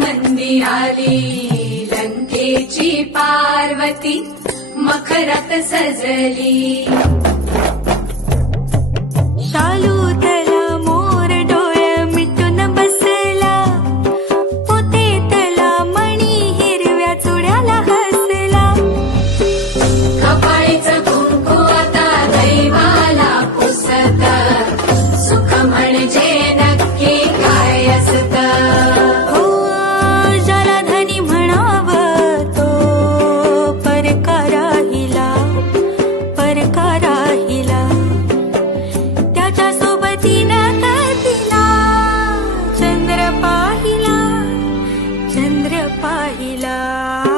मंदी आली लंकेची पार्वती मखरात सजली pa ilah